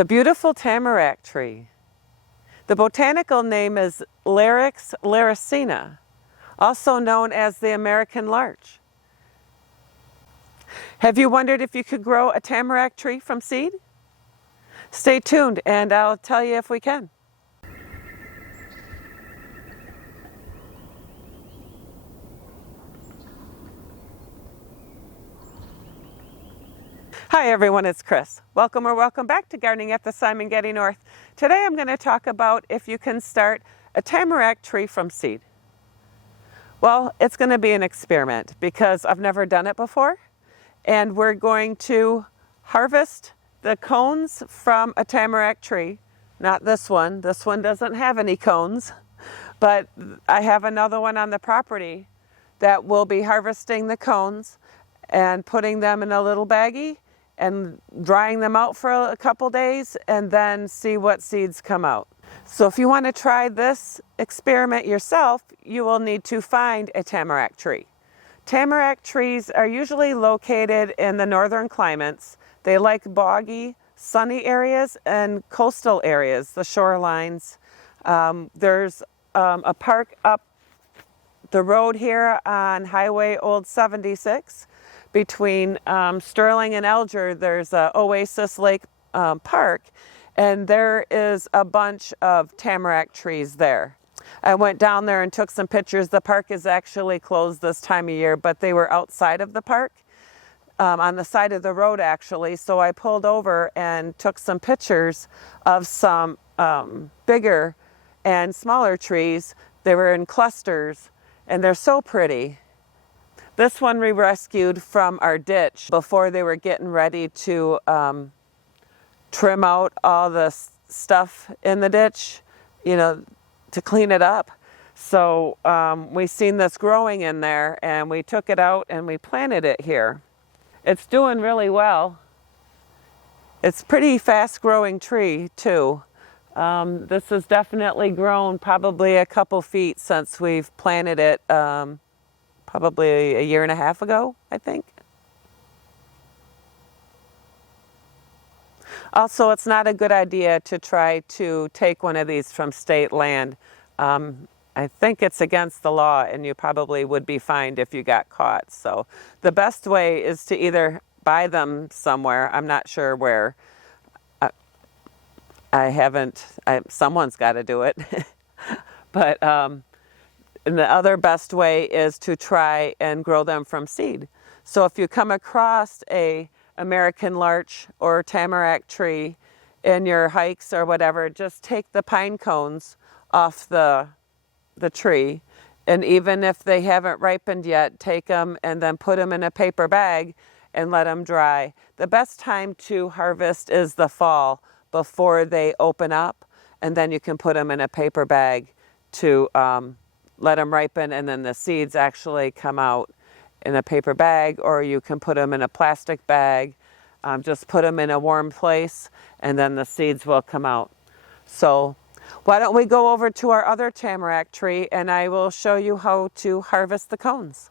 The beautiful tamarack tree. The botanical name is Larix laricinea, also known as the American larch. Have you wondered if you could grow a tamarack tree from seed? Stay tuned and I'll tell you if we can. Hi everyone, it's Chris. Welcome or welcome back to Gardening at the Simongetti North. Today I'm going to talk about if you can start a tamarack tree from seed. Well, it's going to be an experiment because I've never done it before, and we're going to harvest the cones from a tamarack tree. Not this one. This one doesn't have any cones, but I have another one on the property that will be harvesting the cones and putting them in a little baggie and drying them out for a couple days and then see what seeds come out. So if you want to try this experiment yourself, you will need to find a tamarack tree. Tamarack trees are usually located in the northern climates. They like boggy, sunny areas and coastal areas, the shorelines. There's a park up the road here on Highway Old 76. Between Sterling and Alger, there's a Oasis Lake Park, and there is a bunch of tamarack trees there. I went down there and took some pictures. The park is actually closed this time of year, but they were outside of the park, on the side of the road actually. So I pulled over and took some pictures of some bigger and smaller trees. They were in clusters, and they're so pretty. This one we rescued from our ditch before they were getting ready to trim out all the stuff in the ditch, you know, to clean it up. So we seen this growing in there and we took it out and we planted it here. It's doing really well. It's a pretty fast growing tree too. This has definitely grown probably a couple feet since we've planted it. Probably a year and a half ago, I think. Also, it's not a good idea to try to take one of these from state land. I think it's against the law and you probably would be fined if you got caught. So the best way is to either buy them somewhere. I'm not sure where. Someone's got to do it. But and the other best way is to try and grow them from seed. So if you come across a American larch or tamarack tree in your hikes or whatever, just take the pine cones off the tree. And even if they haven't ripened yet, take them and then put them in a paper bag and let them dry. The best time to harvest is the fall before they open up, and then you can put them in a paper bag to let them ripen, and then the seeds actually come out in a paper bag, or you can put them in a plastic bag. Just put them in a warm place and then the seeds will come out. So why don't we go over to our other tamarack tree and I will show you how to harvest the cones.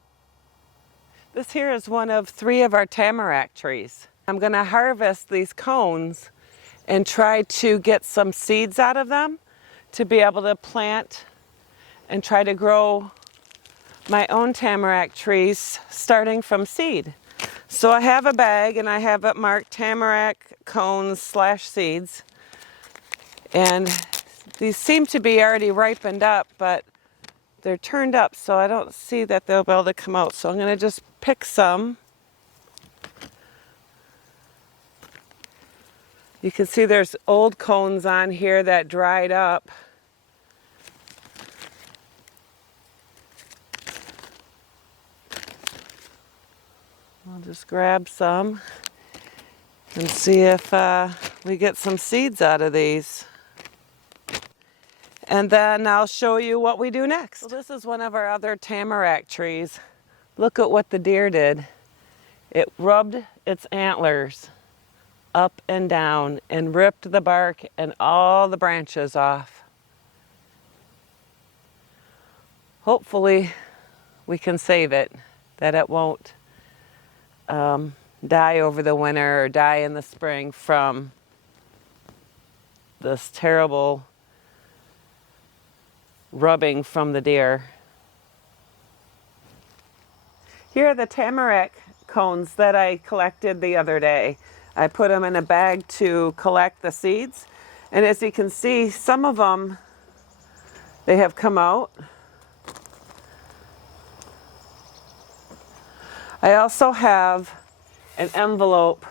This here is one of 3 of our tamarack trees. I'm going to harvest these cones and try to get some seeds out of them to be able to plant and try to grow my own tamarack trees starting from seed. So I have a bag and I have it marked tamarack cones / seeds. And these seem to be already ripened up, but they're turned up, so I don't see that they'll be able to come out. So I'm going to just pick some. You can see there's old cones on here that dried up. I'll just grab some and see if we get some seeds out of these. And then I'll show you what we do next. So this is one of our other tamarack trees. Look at what the deer did. It rubbed its antlers up and down and ripped the bark and all the branches off. Hopefully we can save it, that it won't die over the winter or die in the spring from this terrible rubbing from the deer. Here are the tamarack cones that I collected the other day. I put them in a bag to collect the seeds, and as you can see, some of them, they have come out. I also have an envelope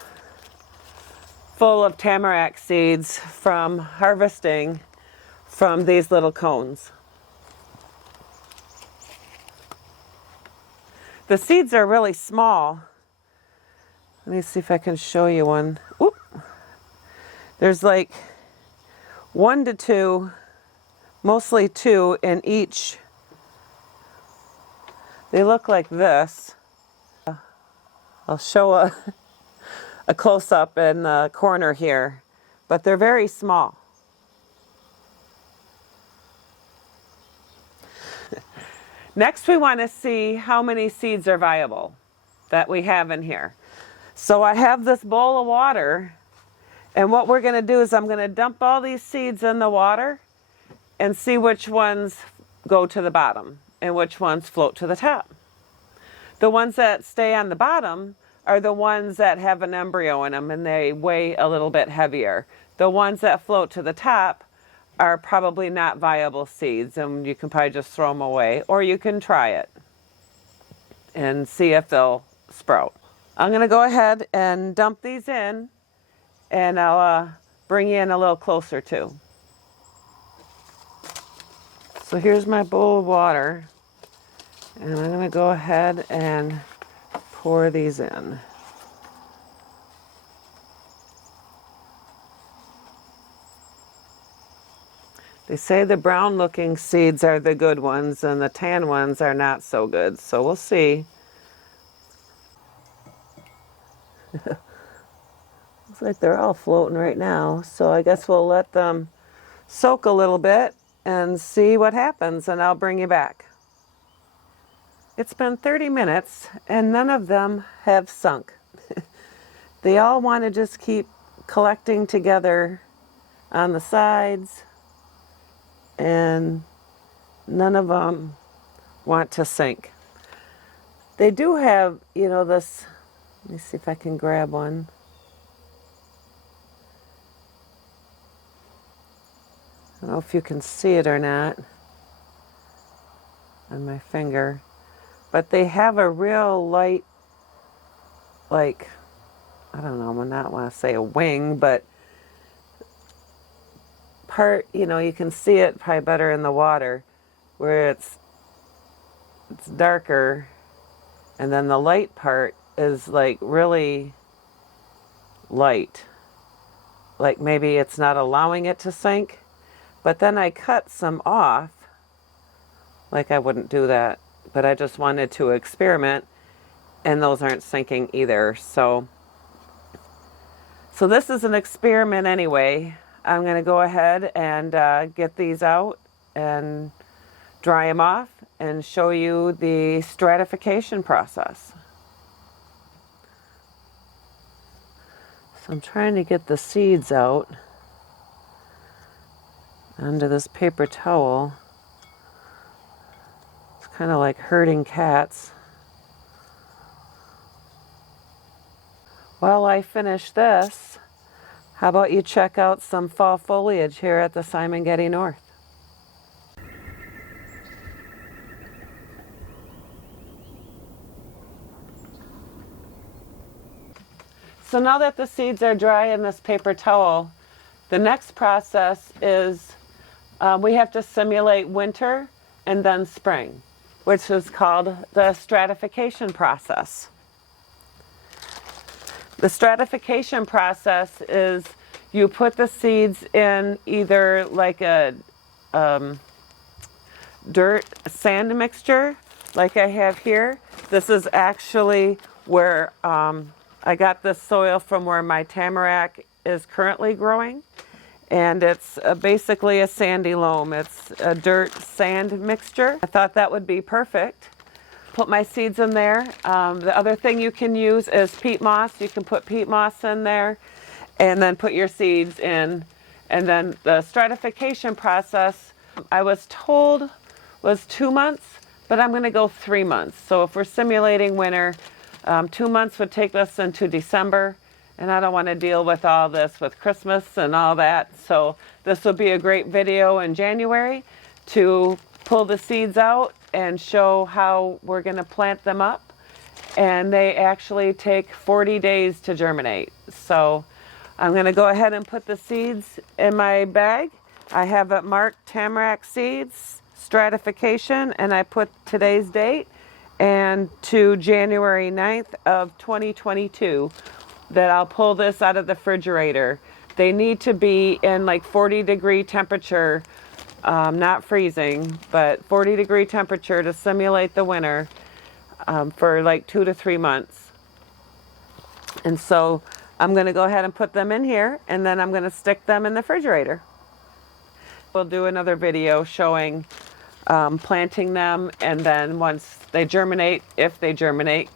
full of tamarack seeds from harvesting from these little cones. The seeds are really small. Let me see if I can show you one. Oop. There's like 1 to 2, mostly 2 in each. They look like this. I'll show a close-up in the corner here, but they're very small. Next, we want to see how many seeds are viable that we have in here. So I have this bowl of water, and what we're going to do is I'm going to dump all these seeds in the water and see which ones go to the bottom and which ones float to the top. The ones that stay on the bottom are the ones that have an embryo in them and they weigh a little bit heavier. The ones that float to the top are probably not viable seeds, and you can probably just throw them away, or you can try it and see if they'll sprout. I'm going to go ahead and dump these in, and I'll bring you in a little closer too. So here's my bowl of water, and I'm going to go ahead and pour these in. They say the brown looking seeds are the good ones and the tan ones are not so good, so we'll see. Looks like they're all floating right now, so I guess we'll let them soak a little bit and see what happens, and I'll bring you back. It's been 30 minutes and none of them have sunk. They all want to just keep collecting together on the sides, and none of them want to sink. They do have, you know, this, let me see if I can grab one. I don't know if you can see it or not on my finger, but they have a real light, like, I don't know, I would not want to say a wing, but part, you know, you can see it probably better in the water where it's darker, and then the light part is like really light, like maybe it's not allowing it to sink. But then I cut some off, like I wouldn't do that, but I just wanted to experiment, and those aren't sinking either. So this is an experiment anyway. I'm going to go ahead and get these out and dry them off and show you the stratification process. So I'm trying to get the seeds out onto this paper towel. It's kind of like herding cats. While I finish this, how about you check out some fall foliage here at the Simongetti North. So now that the seeds are dry in this paper towel, the next process is we have to simulate winter and then spring, which is called the stratification process. The stratification process is you put the seeds in either like a dirt sand mixture like I have here. This is actually where I got this soil from, where my tamarack is currently growing. And it's basically a sandy loam. It's a dirt sand mixture. I thought that would be perfect. Put my seeds in there. The other thing you can use is peat moss. You can put peat moss in there and then put your seeds in And then the stratification process, I was told was 2 months, but I'm going to go 3 months. So if we're simulating winter, 2 months would take us into December, and I don't want to deal with all this with Christmas and all that. So this will be a great video in January to pull the seeds out and show how we're going to plant them up. And they actually take 40 days to germinate. So I'm going to go ahead and put the seeds in my bag. I have it marked Tamarack seeds, stratification, and I put today's date and to January 9th of 2022 that I'll pull this out of the refrigerator. They need to be in like 40-degree temperature, not freezing, but 40-degree temperature to simulate the winter for like 2 to 3 months. And so I'm going to go ahead and put them in here, and then I'm going to stick them in the refrigerator. We'll do another video showing planting them, and then once they germinate, if they germinate,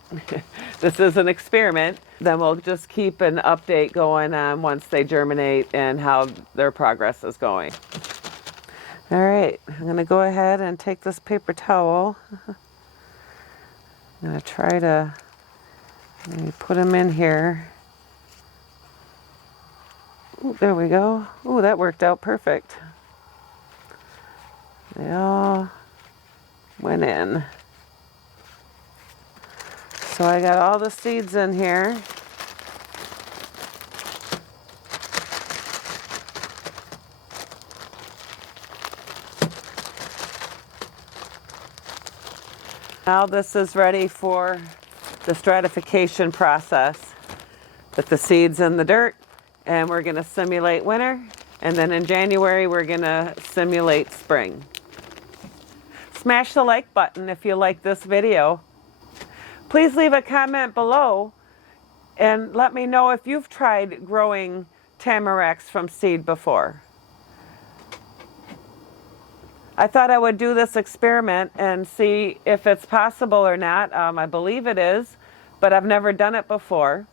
this is an experiment, then we'll just keep an update going on once they germinate and how their progress is going. All right, I'm going to go ahead and take this paper towel. I'm going to try to maybe put them in here. Ooh, there we go. Ooh, that worked out perfect. They all went in. So I got all the seeds in here. Now this is ready for the stratification process. Put the seeds in the dirt, and we're going to simulate winter, and then in January we're going to simulate spring. Smash the like button if you like this video. Please leave a comment below and let me know if you've tried growing tamaracks from seed before. I thought I would do this experiment and see if it's possible or not. I believe it is, but I've never done it before.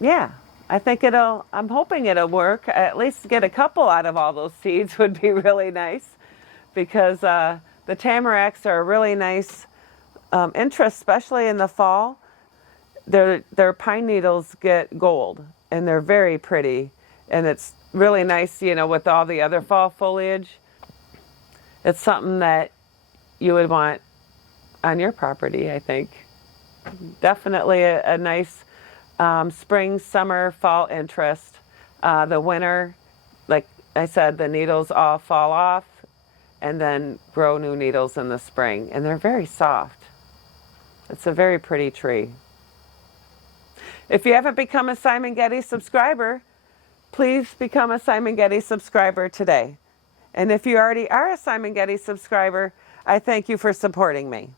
Yeah, I think I'm hoping it'll work. At least get a couple out of all those seeds would be really nice, because the tamaracks are a really nice interest, especially in the fall. Their pine needles get gold, and they're very pretty, and it's really nice, you know, with all the other fall foliage. It's something that you would want on your property, I think. Definitely a nice spring, summer, fall interest. The winter, like I said, the needles all fall off and then grow new needles in the spring. And they're very soft. It's a very pretty tree. If you haven't become a Simongetti subscriber, please become a Simongetti subscriber today. And if you already are a Simongetti subscriber, I thank you for supporting me.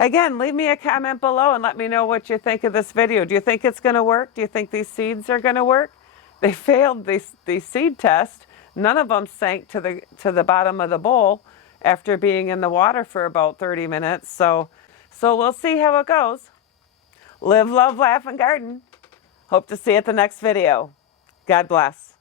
Again, leave me a comment below and let me know what you think of this video. Do you think it's going to work? Do you think these seeds are going to work? They failed the seed test. None of them sank to the bottom of the bowl after being in the water for about 30 minutes. So we'll see how it goes. Live, love, laugh, and garden. Hope to see you at the next video. God bless.